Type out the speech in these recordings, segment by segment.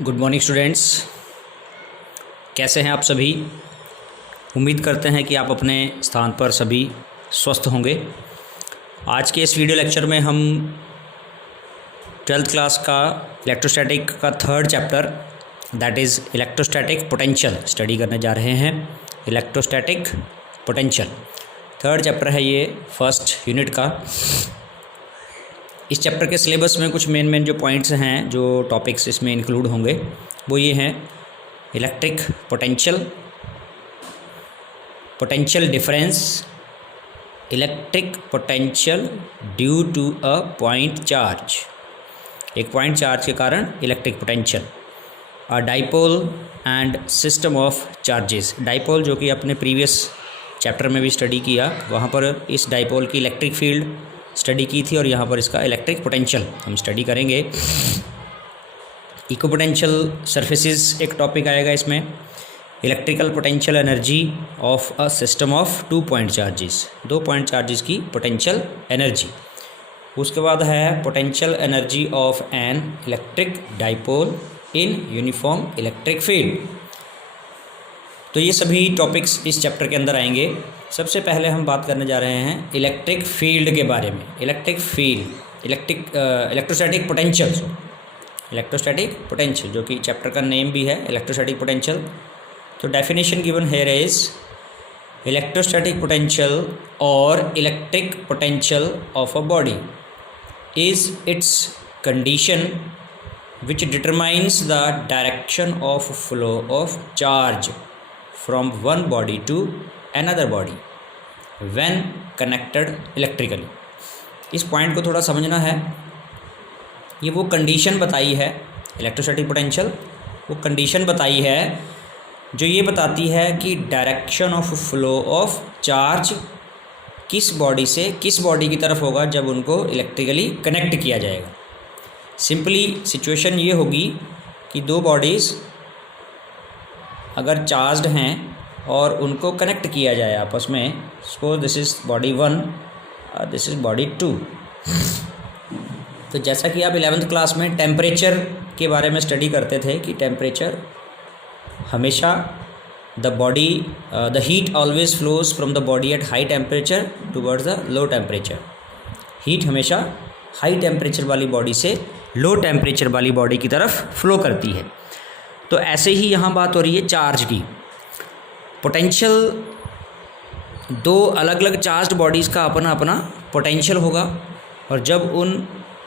Good morning students, कैसे हैं आप सभी। उम्मीद करते हैं कि आप अपने स्थान पर सभी स्वस्थ होंगे। आज के इस वीडियो लेक्चर में हम 12th क्लास का इलेक्ट्रोस्टैटिक का third chapter that is electrostatic potential study करने जा रहे हैं। इलेक्ट्रोस्टैटिक पोटेंशियल थर्ड चैप्टर है ये, फर्स्ट यूनिट का। इस चैप्टर के सिलेबस में कुछ मेन जो पॉइंट्स हैं, जो टॉपिक्स इसमें इंक्लूड होंगे वो ये हैं: electric potential, potential difference, electric potential due to a point charge, एक पॉइंट चार्ज के कारण electric potential, a dipole and system of charges. Dipole जो कि अपने प्रीवियस चैप्टर में भी स्टडी किया, वहाँ पर इस डाइपोल की इलेक्ट्रिक फील्ड स्टडी की थी और यहाँ पर इसका इलेक्ट्रिक पोटेंशियल हम स्टडी करेंगे। इक्विपोटेंशियल सरफेसेस एक टॉपिक आएगा इसमें। Electrical potential energy of a system of 2 point charges, 2 point charges की पोटेंशियल एनर्जी। उसके बाद है potential energy of an electric dipole in uniform electric field. तो ये सभी टॉपिक्स इस चैप्टर के अंदर आएंगे। सबसे पहले हम बात करने जा रहे हैं इलेक्ट्रिक फील्ड के बारे में। Electric field, electrostatic potential, electrostatic potential जो कि चैप्टर का नेम भी है, इलेक्ट्रोस्टैटिक पोटेंशियल। तो definition given here is electrostatic potential और electric potential of a body is its condition which determines the direction of flow of charge from one body to another body when connected electrically। इस point को थोड़ा समझना है। ये वो condition बताई है, इलेक्ट्रोस्टैटिक पोटेंशियल वो कंडीशन बताई है जो ये बताती है कि direction of flow of charge किस बॉडी से किस बॉडी की तरफ होगा जब उनको इलेक्ट्रिकली कनेक्ट किया जाएगा। सिंपली सिचुएशन ये होगी कि दो बॉडीज़ अगर चार्ज्ड हैं और उनको कनेक्ट किया जाए आपस में, सपोज दिस इज़ बॉडी 1 और दिस इज़ बॉडी 2। तो जैसा कि आप 11th क्लास में टेम्परेचर के बारे में स्टडी करते थे कि टेम्परेचर हमेशा the heat always flows from the body at high temperature towards the low temperature. Heat हमेशा हाई टेम्परेचर वाली बॉडी से लो टेम्परेचर वाली बॉडी की तरफ फ्लो करती है। तो ऐसे ही यहाँ बात हो रही है चार्ज की। पोटेंशियल, दो अलग अलग चार्ज्ड बॉडीज़ का अपना अपना पोटेंशियल होगा और जब उन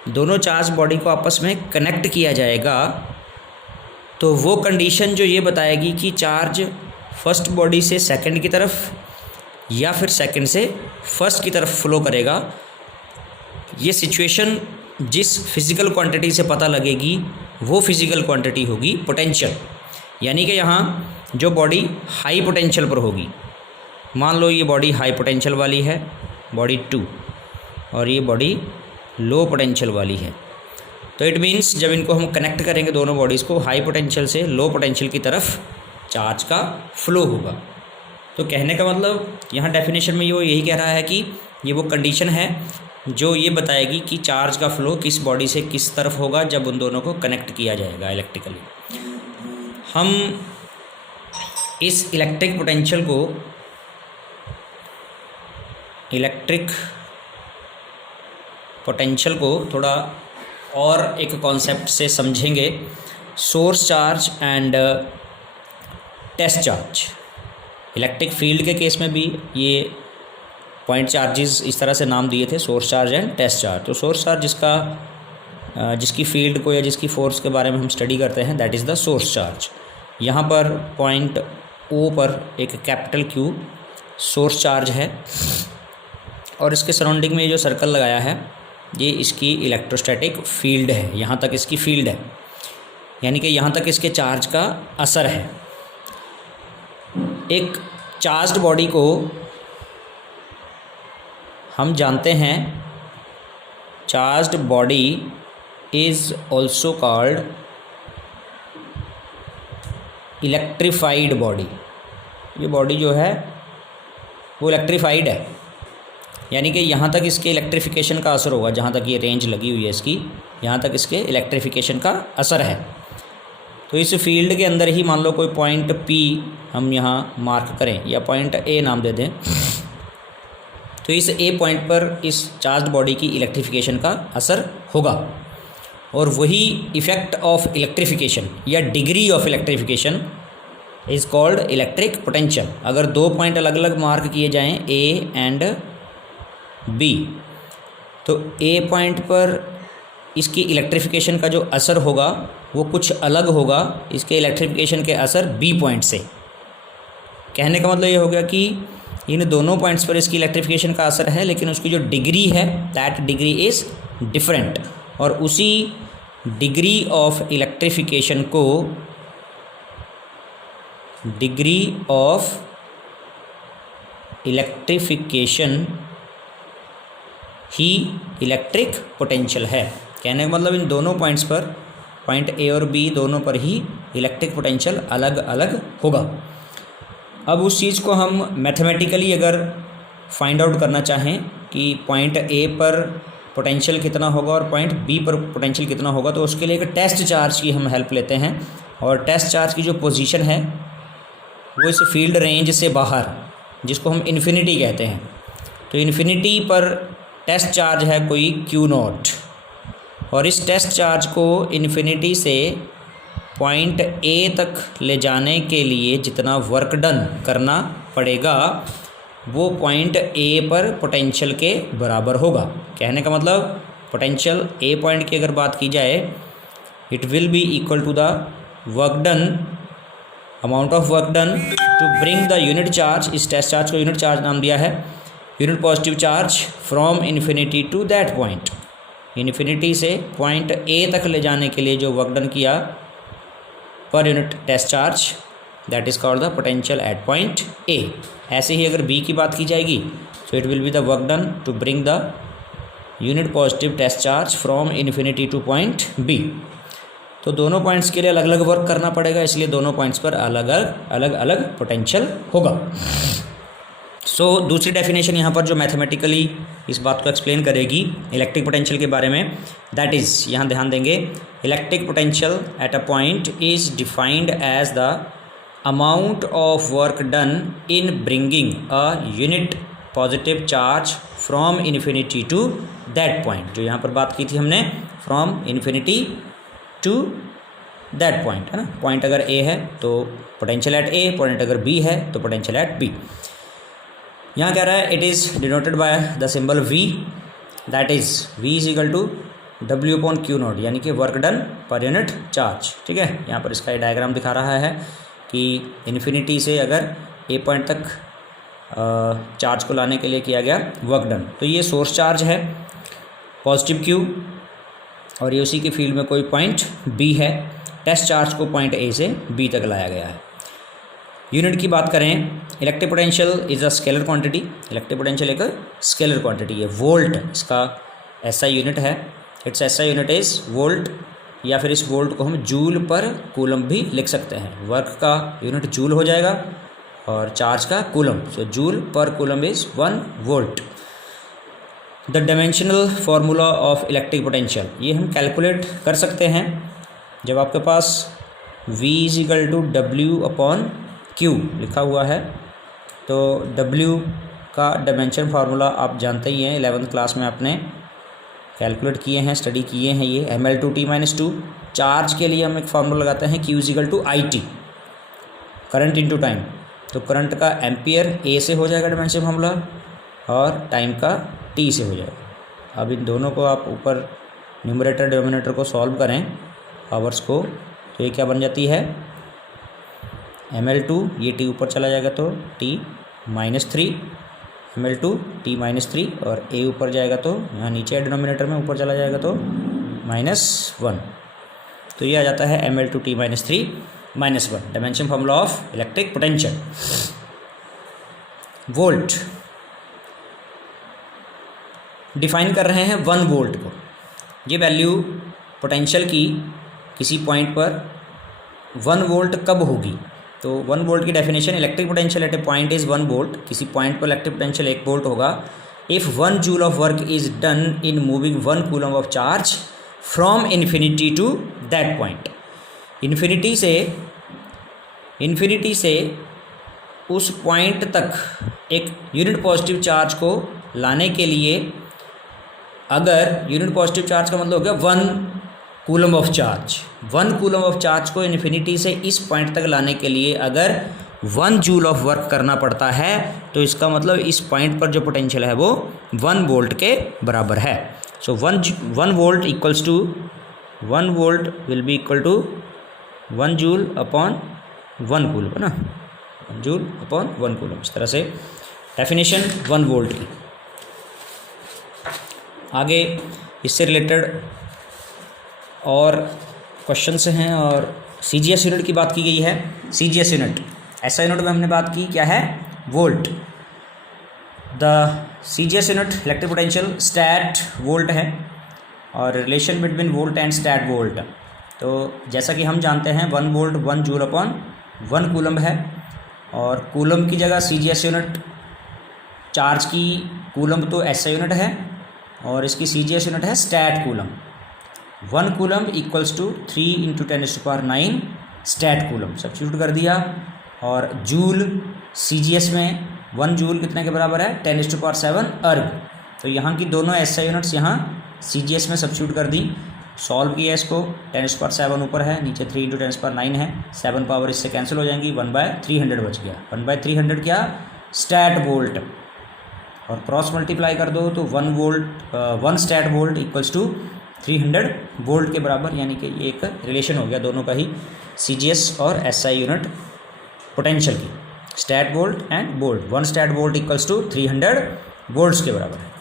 दोनों चार्ज बॉडी को आपस में कनेक्ट किया जाएगा तो वो कंडीशन जो ये बताएगी कि चार्ज फर्स्ट बॉडी से सेकंड की तरफ या फिर सेकंड से फर्स्ट की तरफ फ्लो करेगा। ये सिचुएशन जिस फिज़िकल क्वांटिटी से पता लगेगी वो फिज़िकल क्वांटिटी होगी पोटेंशियल। यानी कि यहाँ जो बॉडी हाई पोटेंशियल पर होगी, मान लो ये बॉडी हाई पोटेंशियल वाली है बॉडी 2 और ये बॉडी लो पोटेंशियल वाली है, तो इट मीन्स जब इनको हम कनेक्ट करेंगे दोनों बॉडीज़ को, हाई पोटेंशियल से लो पोटेंशियल की तरफ चार्ज का फ्लो होगा। तो कहने का मतलब यहाँ डेफिनेशन में यही कह रहा है कि ये वो कंडीशन है जो ये बताएगी कि चार्ज का फ्लो किस बॉडी से किस तरफ होगा जब उन दोनों को कनेक्ट किया जाएगा इलेक्ट्रिकली। हम इस इलेक्ट्रिक पोटेंशियल को थोड़ा और एक कॉन्सेप्ट से समझेंगे, source charge and test charge. Electric field के केस में भी ये पॉइंट चार्जेस इस तरह से नाम दिए थे, source charge and test charge. तो सोर्स चार्ज जिसकी फील्ड को या जिसकी फोर्स के बारे में हम स्टडी करते हैं, that is the source charge. यहाँ पर पॉइंट ओ पर एक कैपिटल Q सोर्स चार्ज है और इसके सराउंडिंग में जो सर्कल लगाया है ये इसकी इलेक्ट्रोस्टैटिक फील्ड है। यहाँ तक इसकी फील्ड है, यानी कि यहाँ तक इसके चार्ज का असर है। एक चार्ज्ड बॉडी को हम जानते हैं, charged body is also called electrified body. ये बॉडी जो है वो इलेक्ट्रीफाइड है, यानी कि यहाँ तक इसके इलेक्ट्रिफिकेशन का असर होगा। जहाँ तक ये रेंज लगी हुई है इसकी, यहाँ तक इसके इलेक्ट्रिफिकेशन का असर है। तो इस फील्ड के अंदर ही मान लो कोई पॉइंट P हम यहाँ मार्क करें या पॉइंट A नाम दे दें, तो इस A पॉइंट पर इस चार्ज बॉडी की इलेक्ट्रिफिकेशन का असर होगा, और वही इफेक्ट ऑफ इलेक्ट्रिफिकेशन या degree of electrification is called electric potential. अगर दो पॉइंट अलग अलग मार्क किए जाएं A एंड B, तो A पॉइंट पर इसकी इलेक्ट्रिफिकेशन का जो असर होगा वो कुछ अलग होगा इसके इलेक्ट्रिफिकेशन के असर B पॉइंट से। कहने का मतलब ये हो गया कि इन दोनों पॉइंट्स पर इसकी इलेक्ट्रिफिकेशन का असर है, लेकिन उसकी जो डिग्री है दैट डिग्री इज़ डिफरेंट, और उसी डिग्री ऑफ इलेक्ट्रिफिकेशन को degree of electrification he electric potential है। कहने का मतलब इन दोनों पॉइंट्स पर, पॉइंट A और B दोनों पर ही इलेक्ट्रिक पोटेंशियल अलग अलग होगा। अब उस चीज़ को हम मैथमेटिकली अगर फाइंड आउट करना चाहें कि पॉइंट A पर पोटेंशियल कितना होगा और पॉइंट B पर पोटेंशियल कितना होगा, तो उसके लिए एक टेस्ट चार्ज की हम हेल्प लेते हैं, और टेस्ट चार्ज की जो पोजीशन है वो इस फील्ड रेंज से बाहर, जिसको हम इन्फिनिटी कहते हैं, तो इन्फिनिटी पर टेस्ट चार्ज है कोई Q0, और इस टेस्ट चार्ज को इन्फिनिटी से पॉइंट A तक ले जाने के लिए जितना वर्क डन करना पड़ेगा वो पॉइंट A पर पोटेंशियल के बराबर होगा। कहने का मतलब पोटेंशियल A पॉइंट की अगर बात की जाए, it will be equal to the work done, amount of work done to bring the unit charge, इस टेस्ट चार्ज को यूनिट चार्ज नाम दिया है, unit positive charge from infinity to that point, infinity से पॉइंट A तक ले जाने के लिए जो वर्क डन किया per unit test charge, that is called the potential at point A। ऐसे ही अगर B की बात की जाएगी, so it will be the work done to bring the unit positive test charge from infinity to point B। तो दोनों points के लिए अलग अलग वर्क करना पड़ेगा, इसलिए दोनों पॉइंट्स पर अलग अलग पोटेंशियल होगा। सो दूसरी डेफिनेशन यहाँ पर जो मैथमेटिकली इस बात को एक्सप्लेन करेगी इलेक्ट्रिक पोटेंशियल के बारे में, दैट इज़, यहाँ ध्यान देंगे, electric potential at a point is defined as the amount of work done in bringing a unit positive charge from infinity to that point. जो यहाँ पर बात की थी हमने, from infinity to that point, है ना। पॉइंट अगर A है तो पोटेंशियल एट A, पॉइंट अगर B है तो पोटेंशियल एट B। यहाँ कह रहा है it is denoted by the symbol V, that is V is equal to W/Q0, यानी कि वर्क डन पर यूनिट चार्ज। ठीक है, यहाँ पर इसका ये डायग्राम दिखा रहा है कि इन्फिनिटी से अगर A पॉइंट तक चार्ज को लाने के लिए किया गया वर्क डन, तो ये सोर्स चार्ज है पॉजिटिव Q, और ये उसी के फील्ड में कोई पॉइंट B है, टेस्ट चार्ज को पॉइंट A से B तक लाया गया है। यूनिट की बात करें, electric potential is a scalar quantity, electric potential एक स्केलर क्वांटिटी है, वोल्ट इसका SI यूनिट है, it's SI unit is volt, या फिर इस वोल्ट को हम जूल पर कूलम भी लिख सकते हैं। वर्क का यूनिट जूल हो जाएगा और चार्ज का coulomb, so joule per coulomb is 1 volt. The dimensional formula of electric potential, ये हम कैलकुलेट कर सकते हैं जब आपके पास V is equal to W/Q लिखा हुआ है, तो W का डायमेंशन फार्मूला आप जानते ही हैं, 11th क्लास में आपने कैलकुलेट किए हैं, स्टडी किए हैं ये, mL/T-2। चार्ज के लिए हम एक फार्मूला लगाते हैं Q is equal to IT, current into time, तो करंट का एम्पियर A से हो जाएगा डायमेंशन फार्मूला, और टाइम का T से हो जाएगा। अब इन दोनों को आप ऊपर न्यूमरेटर डिनोमिनेटर को सॉल्व करें पावर्स को, तो ये क्या बन जाती है, mL2, ये T ऊपर चला जाएगा तो T-3, mL2 T-3, और A ऊपर जाएगा तो यहाँ नीचे डिनोमिनेटर में ऊपर चला जाएगा तो -1, तो ये आ जाता है mL2 T-3 -1, dimension formula of electric potential. Volt define कर रहे हैं 1 वोल्ट को, ये वैल्यू पोटेंशियल की किसी पॉइंट पर 1 वोल्ट कब होगी, तो 1 वोल्ट की definition, electric potential at a point is 1 volt, किसी पॉइंट पर इलेक्ट्रिक पोटेंशियल 1 वोल्ट होगा if 1 joule of work is done in moving 1 coulomb of charge from infinity to that point. Infinity से उस point तक एक unit positive charge को लाने के लिए, अगर यूनिट पॉजिटिव चार्ज का मतलब हो गया 1 coulomb of charge, 1 coulomb of charge को इन्फिनिटी से इस पॉइंट तक लाने के लिए अगर 1 जूल ऑफ वर्क करना पड़ता है, तो इसका मतलब इस पॉइंट पर जो पोटेंशियल है वो 1 वोल्ट के बराबर है। So 1 volt equals to 1 volt will be equal to 1 joule upon 1 coulomb, है ना, 1 जूल अपॉन 1 कूलम। इस तरह से डेफिनेशन 1 वोल्ट की। आगे इससे रिलेटेड और क्वेश्चंस हैं, और CGS यूनिट की बात की गई है। CGS यूनिट, SI यूनिट में हमने बात की क्या है, volt. The CGS unit electric potential stat volt है, और relation between volt and stat volt. तो जैसा कि हम जानते हैं 1 वोल्ट 1 जूल अपॉन 1 कूलम है, और कूलम की जगह CGS यूनिट, चार्ज की कूलम तो SI यूनिट है और इसकी CGS यूनिट है stat coulomb. 1 coulomb equals to 3 × 10⁹ stat coulomb substitute कर दिया, और जूल CGS में 1 जूल कितने के बराबर है, 10⁷ अर्ग। तो यहाँ की दोनों SI यूनिट्स यहाँ CGS में सब्स्टिट्यूट कर दी, सॉल्व किया इसको, 10⁷ ऊपर है, नीचे 3 × 10⁹ है, 7 पावर इससे कैंसिल हो जाएंगी, 1/300 बच गया। 1/300 क्या, स्टैट वोल्ट, और क्रॉस मल्टीप्लाई कर दो तो 1 stat volt equals to 300 volt के बराबर, यानी कि ये एक रिलेशन हो गया दोनों का ही, CGS और SI यूनिट पोटेंशियल की, stat volt and volt. 1 stat volt equals to 300 volts के बराबर है।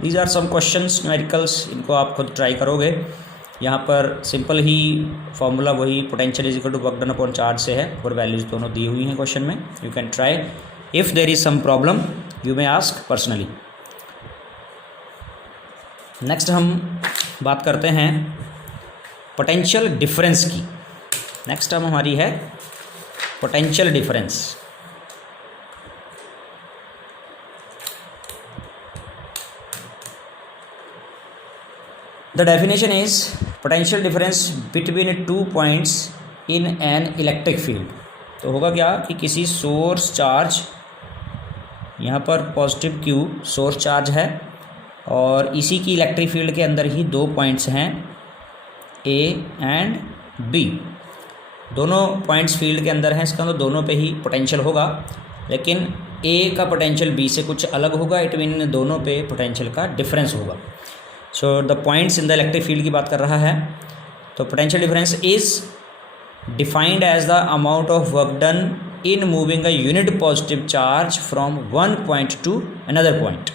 These are some questions numericals, इनको आप खुद ट्राई करोगे। यहाँ पर सिंपल ही फॉर्मूला वही potential is equal to work done upon charge से है, और वैल्यूज दोनों दी हुई हैं क्वेश्चन में। You can try, if there is some problem you may ask personally. Next हम बात करते हैं पोटेंशियल डिफरेंस की। नेक्स्ट टर्म हमारी है potential difference. The definition is potential difference between 2 points in an electric field। तो होगा क्या कि किसी सोर्स चार्ज, यहाँ पर पॉजिटिव Q सोर्स चार्ज है, और इसी की इलेक्ट्रिक फील्ड के अंदर ही 2 पॉइंट्स हैं A एंड B। दोनों पॉइंट्स फील्ड के अंदर हैं, इसका मतलब दोनों पे ही पोटेंशियल होगा, लेकिन A का पोटेंशियल B से कुछ अलग होगा, इट मीन दोनों पे पोटेंशियल का डिफरेंस होगा। So the points in the electric field की बात कर रहा है। तो potential difference is defined as the amount of work done in moving a unit positive charge from 1 point to another point.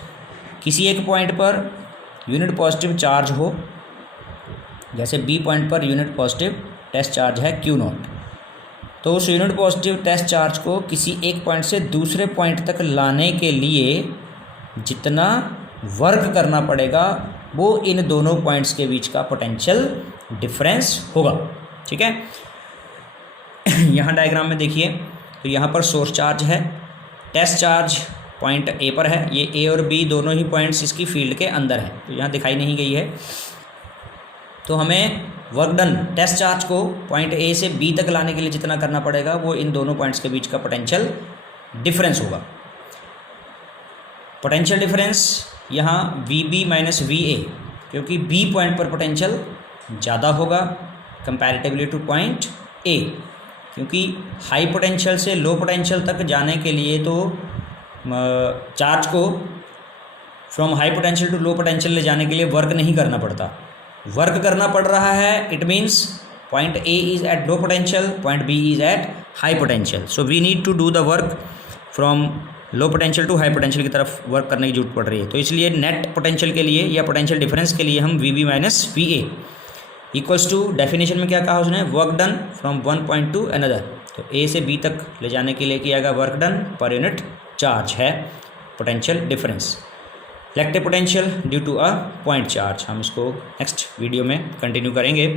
किसी एक पॉइंट पर यूनिट पॉजिटिव चार्ज हो, जैसे B पॉइंट पर यूनिट पॉजिटिव टेस्ट चार्ज है Q0, तो उस unit positive test charge को किसी एक पॉइंट से दूसरे पॉइंट तक लाने के लिए जितना वर्क करना पड़ेगा वो इन दोनों पॉइंट्स के बीच का पोटेंशियल डिफरेंस होगा। ठीक है, यहाँ डायग्राम में देखिए, तो यहाँ पर सोर्स चार्ज है, टेस्ट चार्ज पॉइंट A पर है, ये A और B दोनों ही पॉइंट्स इसकी फील्ड के अंदर है, तो यहाँ दिखाई नहीं गई है। तो हमें वर्क डन टेस्ट चार्ज को पॉइंट A से B तक लाने के लिए जितना करना पड़ेगा वो इन दोनों पॉइंट्स के बीच का पोटेंशियल डिफरेंस होगा। पोटेंशियल डिफरेंस यहाँ VB माइनस VA, क्योंकि B पॉइंट पर पोटेंशियल ज़्यादा होगा कंपैरेटिवली टू पॉइंट A, क्योंकि हाई पोटेंशियल से लो पोटेंशियल तक जाने के लिए तो चार्ज को from high potential to low potential ले जाने के लिए वर्क नहीं करना पड़ता, वर्क करना पड़ रहा है। It means point A is at low potential, point B is at high potential, so we need to do the work from low potential to high potential की तरफ वर्क करने की जरूरत पड़ रही है। तो इसलिए नेट पोटेंशियल के लिए या पोटेंशियल डिफरेंस के लिए हम VB minus VA equals to, definition में क्या कहा उसने, work done from 1 point to another. तो A से B तक ले जाने के लिए किया गया वर्क डन पर यूनिट चार्ज है potential difference. Electric potential due to a point charge, हम इसको नेक्स्ट वीडियो में कंटिन्यू करेंगे।